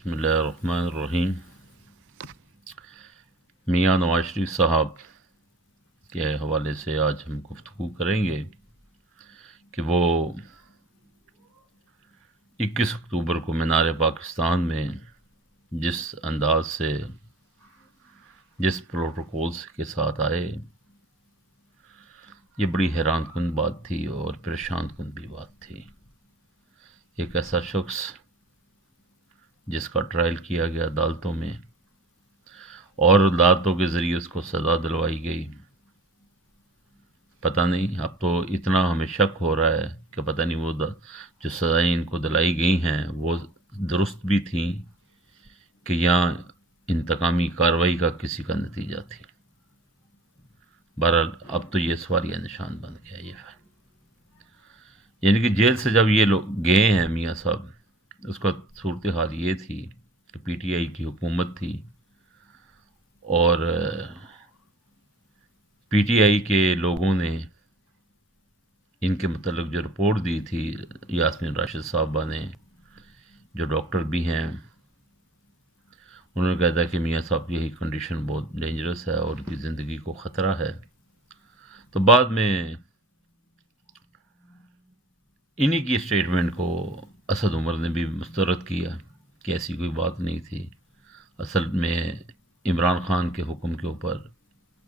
بسم اللہ الرحمن الرحیم۔ میاں نواز شریف صاحب کے حوالے سے آج ہم گفتگو کریں گے کہ وہ 21 اکتوبر کو مینار پاکستان میں جس انداز سے جس پروٹوکولز کے ساتھ آئے، یہ بڑی حیران کن بات تھی اور پریشان کن بھی بات تھی۔ ایک ایسا شخص جس کا ٹرائل کیا گیا عدالتوں میں اور عدالتوں کے ذریعے اس کو سزا دلوائی گئی، پتہ نہیں اب تو اتنا ہمیں شک ہو رہا ہے کہ پتہ نہیں وہ جو سزائیں ان کو دلائی گئی ہیں وہ درست بھی تھیں کہ یا انتقامی کارروائی کا کسی کا نتیجہ تھی۔ بہرحال اب تو یہ سوالیہ نشان بن گیا یہ ہے، یعنی کہ جیل سے جب یہ لوگ گئے ہیں میاں صاحب، اس کا صورتحال یہ تھی کہ پی ٹی آئی کی حکومت تھی اور پی ٹی آئی کے لوگوں نے ان کے متعلق جو رپورٹ دی تھی، یاسمین راشد صاحبہ نے، جو ڈاکٹر بھی ہیں، انہوں نے کہا تھا کہ میاں صاحب کی یہی کنڈیشن بہت ڈینجرس ہے اور ان کی زندگی کو خطرہ ہے۔ تو بعد میں انہی کی اسٹیٹمنٹ کو اسد عمر نے بھی مسترد کیا کہ ایسی کوئی بات نہیں تھی، اصل میں عمران خان کے حکم کے اوپر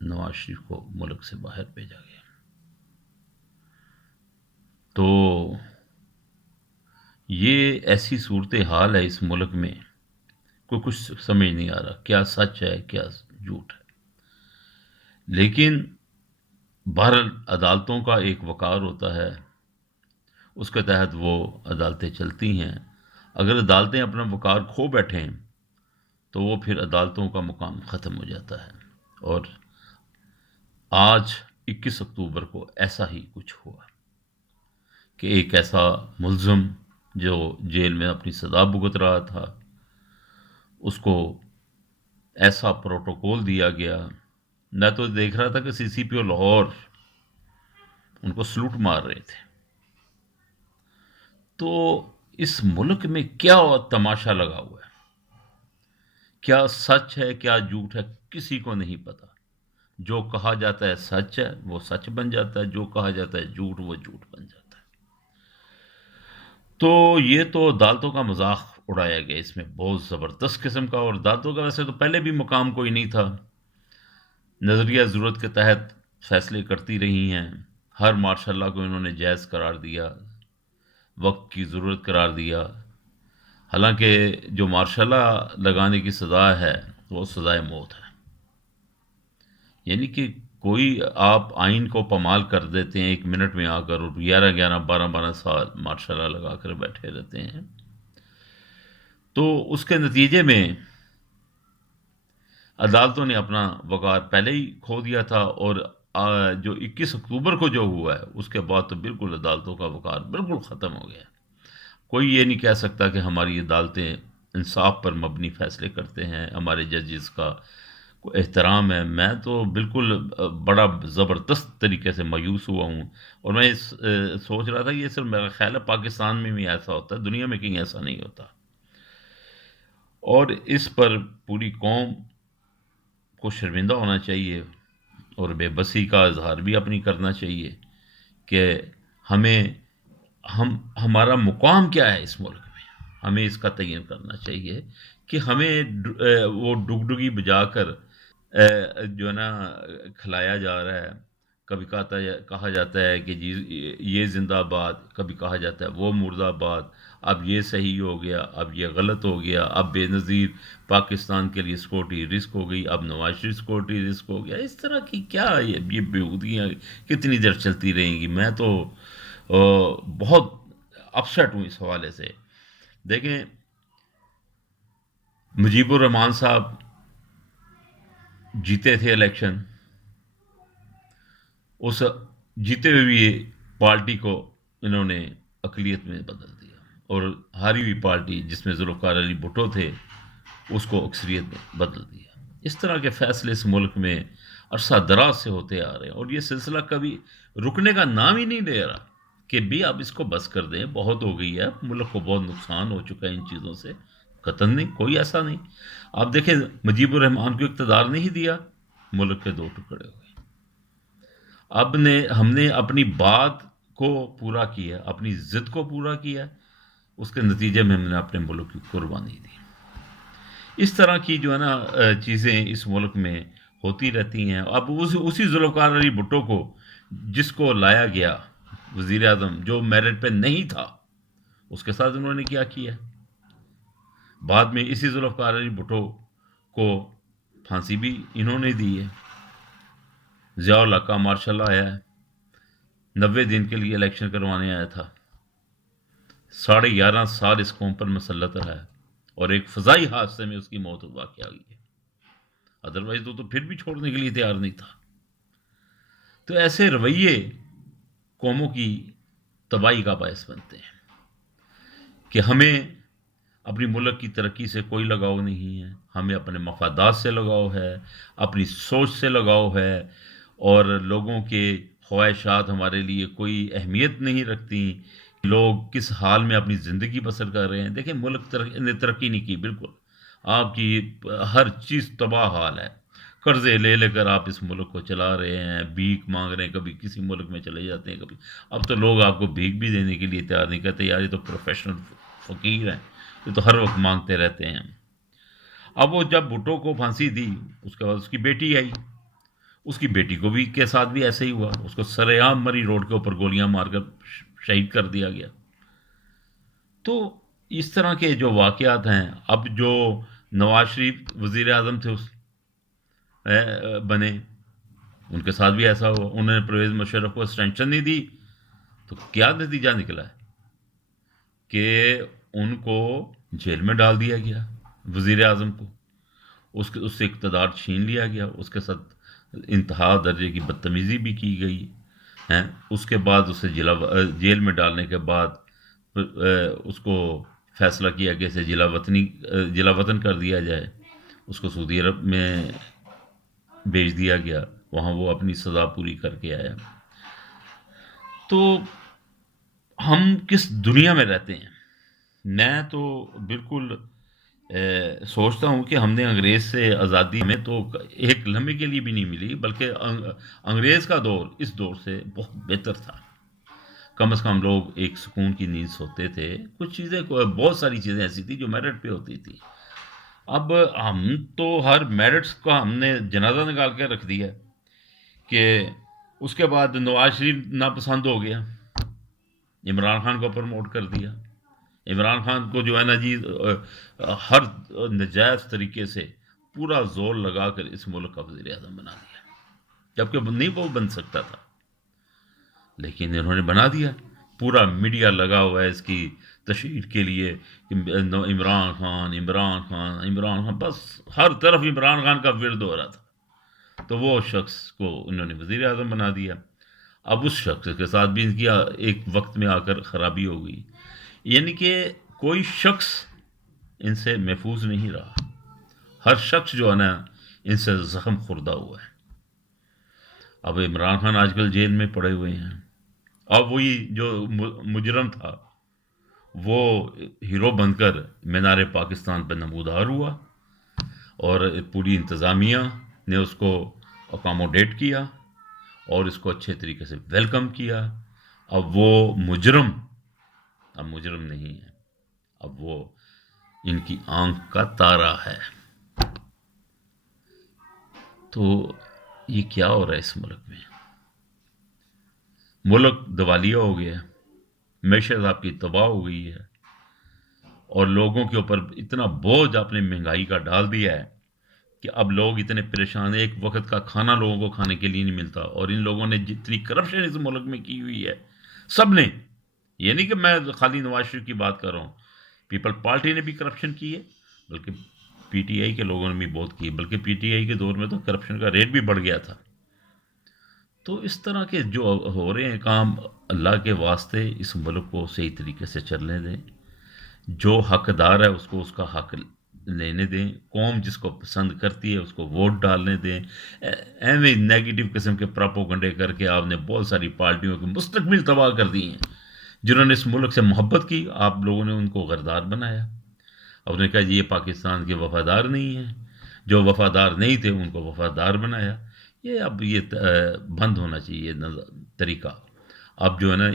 نواز شریف کو ملک سے باہر بھیجا گیا۔ تو یہ ایسی صورتحال ہے اس ملک میں، کوئی کچھ سمجھ نہیں آ رہا کیا سچ ہے کیا جھوٹ ہے۔ لیکن بہرحال عدالتوں کا ایک وقار ہوتا ہے، اس کے تحت وہ عدالتیں چلتی ہیں۔ اگر عدالتیں اپنا وقار کھو بیٹھیں تو وہ پھر عدالتوں کا مقام ختم ہو جاتا ہے، اور آج 21 اکتوبر کو ایسا ہی کچھ ہوا کہ ایک ایسا ملزم جو جیل میں اپنی سزا بھگت رہا تھا، اس کو ایسا پروٹوکول دیا گیا۔ میں تو دیکھ رہا تھا کہ سی سی پی او لاہور ان کو سلوٹ مار رہے تھے۔ تو اس ملک میں کیا تماشا لگا ہوا ہے، کیا سچ ہے کیا جھوٹ ہے کسی کو نہیں پتا۔ جو کہا جاتا ہے سچ ہے وہ سچ بن جاتا ہے، جو کہا جاتا ہے جھوٹ وہ جھوٹ بن جاتا ہے۔ تو یہ تو عدالتوں کا مذاق اڑایا گیا اس میں بہت زبردست قسم کا، اور عدالتوں کا ویسے تو پہلے بھی مقام کوئی نہیں تھا، نظریہ ضرورت کے تحت فیصلے کرتی رہی ہیں، ہر مارشاء اللہ کو انہوں نے جائز قرار دیا، وقت کی ضرورت قرار دیا۔ حالانکہ جو مارشاء اللہ لگانے کی سزا ہے وہ سزائے موت ہے، یعنی کہ کوئی آپ آئین کو پامال کر دیتے ہیں 1 منٹ میں آ کر، اور 11 12 سال مارشاء اللہ لگا کر بیٹھے رہتے ہیں۔ تو اس کے نتیجے میں عدالتوں نے اپنا وقار پہلے ہی کھو دیا تھا، اور جو 21 اکتوبر کو جو ہوا ہے اس کے بعد تو بالکل عدالتوں کا وقار بالکل ختم ہو گیا۔ کوئی یہ نہیں کہہ سکتا کہ ہماری عدالتیں انصاف پر مبنی فیصلے کرتے ہیں، ہمارے ججز کا کو احترام ہے۔ میں تو بالکل بڑا زبردست طریقے سے مایوس ہوا ہوں، اور میں سوچ رہا تھا کہ یہ صرف میرا خیال ہے پاکستان میں بھی ایسا ہوتا ہے، دنیا میں کہیں ایسا نہیں ہوتا، اور اس پر پوری قوم کو شرمندہ ہونا چاہیے اور بے بسی کا اظہار بھی اپنی کرنا چاہیے کہ ہمیں ہمارا مقام کیا ہے اس ملک میں، ہمیں اس کا تعین کرنا چاہیے کہ ہمیں وہ ڈگڈگی بجا کر جو ہے نا کھلایا جا رہا ہے۔ کبھی کہا جاتا ہے کہ جی یہ زندہ باد، کبھی کہا جاتا ہے وہ مردہ باد، اب یہ صحیح ہو گیا، اب یہ غلط ہو گیا، اب بے نظیر پاکستان کے لیے سیکورٹی رسک ہو گئی، اب نواز شریف سیکورٹی رسک ہو گیا۔ اس طرح کی کیا یہ بیہودگیاں کتنی دیر چلتی رہیں گی؟ میں تو بہت اپسیٹ ہوں اس حوالے سے۔ دیکھیں، مجیب الرحمان صاحب جیتے تھے الیکشن، اس جیتے ہوئے بھی پارٹی کو انہوں نے اقلیت میں بدل دیا، اور ہاری ہوئی پارٹی جس میں ذوالفقار علی بھٹو تھے اس کو اکثریت میں بدل دیا۔ اس طرح کے فیصلے اس ملک میں عرصہ دراز سے ہوتے آ رہے ہیں، اور یہ سلسلہ کبھی رکنے کا نام ہی نہیں لے رہا کہ بھی اب اس کو بس کر دیں، بہت ہو گئی ہے، ملک کو بہت نقصان ہو چکا ہے ان چیزوں سے، قطن نہیں، کوئی ایسا نہیں. آپ دیکھیں مجیب الرحمان کو اقتدار نہیں دیا، ملک کے دو ٹکڑے ہوئے. ہم نے اپنی بات کو پورا کیا، اپنی ضد کو پورا کیا، اس کے نتیجے میں ہم نے اپنے ملک کی قربانی دی. اس طرح کی جو ہے نا چیزیں اس ملک میں ہوتی رہتی ہیں. اب اسی ذوالفقار علی بھٹو کو، جس کو لایا گیا وزیر اعظم، جو میرٹ پہ نہیں تھا، اس کے ساتھ انہوں نے کیا کیا. بعد میں اسی ذوالفقار علی بھٹو کو پھانسی بھی انہوں نے دی ہے. ضیاء الحق کا مارشل آیا ہے، 90 دن کے لیے الیکشن کروانے آیا تھا، 11.5 سال اس قوم پر مسلط رہا ہے، اور ایک فضائی حادثے میں اس کی موت واقع ہوئی ہے. ادروائز تو پھر بھی چھوڑنے کے لیے تیار نہیں تھا. تو ایسے رویے قوموں کی تباہی کا باعث بنتے ہیں کہ ہمیں اپنی ملک کی ترقی سے کوئی لگاؤ نہیں ہے، ہمیں اپنے مفادات سے لگاؤ ہے، اپنی سوچ سے لگاؤ ہے، اور لوگوں کے خواہشات ہمارے لیے کوئی اہمیت نہیں رکھتی. لوگ کس حال میں اپنی زندگی بسر کر رہے ہیں. دیکھیں ملک نے ترقی نہیں کی، بالکل آپ کی ہر چیز تباہ حال ہے. قرضے لے لے کر آپ اس ملک کو چلا رہے ہیں، بھیک مانگ رہے ہیں، کبھی کسی ملک میں چلے جاتے ہیں، کبھی. اب تو لوگ آپ کو بھیک بھی دینے کے لیے تیار نہیں، کہتے یار یہ تو پروفیشنل فقیر ہیں، یہ تو ہر وقت مانگتے رہتے ہیں. اب وہ جب بھٹو کو پھانسی دی، اس کے بعد اس کی بیٹی آئی، اس کی بیٹی کو بھی کے ساتھ بھی ایسے ہی ہوا. اس کو سر عام مری روڈ کے اوپر گولیاں مار کر شہید کر دیا گیا. تو اس طرح کے جو واقعات ہیں. اب جو نواز شریف وزیر اعظم تھے بنے، ان کے ساتھ بھی ایسا ہوا. انہوں نے پرویز مشرف کو ایکسٹینشن نہیں دی، تو کیا نتیجہ نکلا ہے کہ ان کو جیل میں ڈال دیا گیا، وزیر اعظم کو. اس سے اقتدار چھین لیا گیا، اس کے ساتھ انتہا درجے کی بدتمیزی بھی کی گئی ہے. اس کے بعد اسے جیل میں ڈالنے کے بعد اس کو فیصلہ کیا کہ اسے جلا وطن کر دیا جائے. اس کو سعودی عرب میں بھیج دیا گیا، وہاں وہ اپنی سزا پوری کر کے آیا. تو ہم کس دنیا میں رہتے ہیں؟ میں تو بالکل سوچتا ہوں کہ ہم نے انگریز سے آزادی ہمیں تو ایک لمحے کے لیے بھی نہیں ملی، بلکہ انگریز کا دور اس دور سے بہت بہتر تھا. کم از کم لوگ ایک سکون کی نیند سوتے تھے. کچھ چیزیں، بہت ساری چیزیں ایسی تھیں جو میرٹ پہ ہوتی تھی. اب ہم تو ہر میرٹس کا ہم نے جنازہ نکال کے رکھ دیا کہ اس کے بعد نواز شریف ناپسند ہو گیا، عمران خان کو پروموٹ کر دیا. عمران خان کو جو ہے نا جی ہر نجائز طریقے سے پورا زور لگا کر اس ملک کا وزیر اعظم بنا دیا، جبکہ نہیں وہ بن سکتا تھا، لیکن انہوں نے بنا دیا. پورا میڈیا لگا ہوا ہے اس کی تشہیر کے لیے کہ عمران خان عمران خان عمران خان، بس ہر طرف عمران خان کا ورد ہو رہا تھا. تو وہ شخص کو انہوں نے وزیر اعظم بنا دیا. اب اس شخص کے ساتھ بھی ان کی ایک وقت میں آ کر خرابی ہو گئی. یعنی کہ کوئی شخص ان سے محفوظ نہیں رہا، ہر شخص جو ہے نا ان سے زخم خوردہ ہوا ہے. اب عمران خان آج کل جیل میں پڑے ہوئے ہیں. اب وہی جو مجرم تھا وہ ہیرو بن کر مینار پاکستان پہ نمودار ہوا، اور پوری انتظامیہ نے اس کو اکاموڈیٹ کیا اور اس کو اچھے طریقے سے ویلکم کیا. اب وہ مجرم اب مجرم نہیں ہے، اب وہ ان کی آنکھ کا تارا ہے. تو یہ کیا ہو رہا ہے اس ملک میں؟ ملک دیوالیہ ہو گیا، معیشت آپ کی تباہ ہو گئی ہے، اور لوگوں کے اوپر اتنا بوجھ آپ نے مہنگائی کا ڈال دیا ہے کہ اب لوگ اتنے پریشان ہیں. ایک وقت کا کھانا لوگوں کو کھانے کے لیے نہیں ملتا. اور ان لوگوں نے جتنی کرپشن اس ملک میں کی ہوئی ہے، سب نے، یہ نہیں کہ میں خالی نواز شریف کی بات کر رہا ہوں، پیپل پارٹی نے بھی کرپشن کی ہے، بلکہ پی ٹی آئی کے لوگوں نے بھی بہت کی، بلکہ پی ٹی آئی کے دور میں تو کرپشن کا ریٹ بھی بڑھ گیا تھا. تو اس طرح کے جو ہو رہے ہیں کام، اللہ کے واسطے اس ملک کو صحیح طریقے سے چلنے دیں. جو حقدار ہے اس کو اس کا حق لینے دیں. قوم جس کو پسند کرتی ہے اس کو ووٹ ڈالنے دیں. ایویں نیگیٹو قسم کے پراپوگنڈے کر کے آپ نے بہت ساری پارٹیوں کے مستقبل تباہ کر دی ہیں. جنہوں نے اس ملک سے محبت کی، آپ لوگوں نے ان کو غدار بنایا. اور انہوں نے کہا جی یہ پاکستان کے وفادار نہیں ہیں، جو وفادار نہیں تھے ان کو وفادار بنایا۔ یہ اب یہ بند ہونا چاہیے طریقہ۔ اب جو ہے نا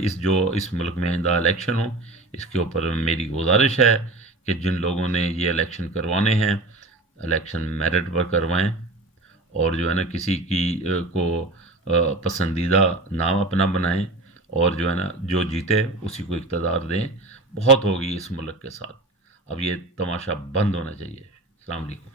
اس ملک میں آئندہ الیکشن ہو، اس کے اوپر میری گزارش ہے کہ جن لوگوں نے یہ الیکشن کروانے ہیں، الیکشن میرٹ پر کروائیں، اور جو ہے نا کسی کی کو پسندیدہ نام اپنا بنائیں، اور جو ہے نا جو جیتے اسی کو اقتدار دیں۔ بہت ہوگی اس ملک کے ساتھ، اب یہ تماشا بند ہونا چاہیے۔ السلام علیکم۔